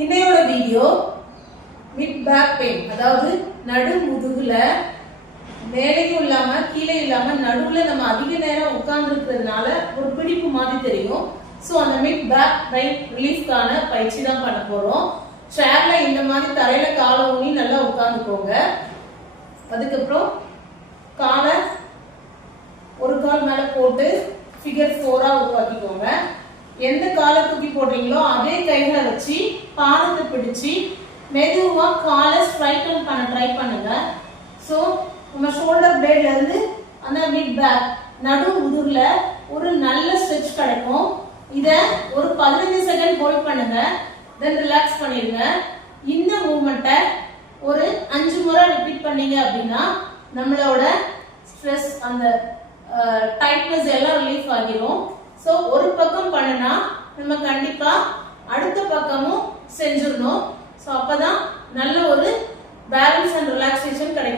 இன்னையோட video mid back pain, அதாவது நடு முதுகுல மேலேயும் இல்லாம கீழே இல்லாம நடுவுல நம்ம அதிக நேரம் உட்கார்ந்து இருக்கிறதுனால ஒரு பிடிப்பு மாதிரி தெரியும். ஸோ அந்த மிட் பேக் பெயின் ரிலீஃப்கான பயிற்சி தான் பண்ண போறோம். சேர்ல இந்த மாதிரி தரையில காலை ஊனி நல்லா உட்கார்ந்துக்கோங்க. அதுக்கப்புறம் காலை ஒரு கால் மேல போட்டு ஃபிகர் 4-ஆ உருவாக்கிக்கோங்க. எந்த காலை தூக்கி போடுறீங்களோ அதே கைகளை வச்சு பாதத்தை பிடிச்சு மெதுவா காலை ஸ்ட்ரைட்டன் பண்ண ட்ரை பண்ணுங்க. ஸோ நம்ம ஷோல்டர் பிளேட்ல இருந்து அந்த மிட் பேக் நடு முதுகுல ஒரு நல்ல ஸ்ட்ரெச் கிடைக்கும். இத ஒரு 15 செகண்ட் ஹோல்ட் பண்ணுங்க, தென் ரிலாக்ஸ் பண்ணிடுங்க. இந்த மூவ்மெண்ட்டை ஒரு 5 முறை ரிப்பீட் பண்ணீங்க அப்படின்னா நம்மளோட ஸ்ட்ரெஸ் அந்த டைட்னஸ் எல்லாம் ரிலீஃப் ஆகிரும். ஸோ ஒரு பக்கம் பண்ணுனா நம்ம கண்டிப்பா அடுத்த பக்கமும் செஞ்சிடணும். ஸோ அப்பதான் நல்ல ஒரு பேலன்ஸ் அண்ட் ரிலாக்ஸேஷன் கிடைக்கும்.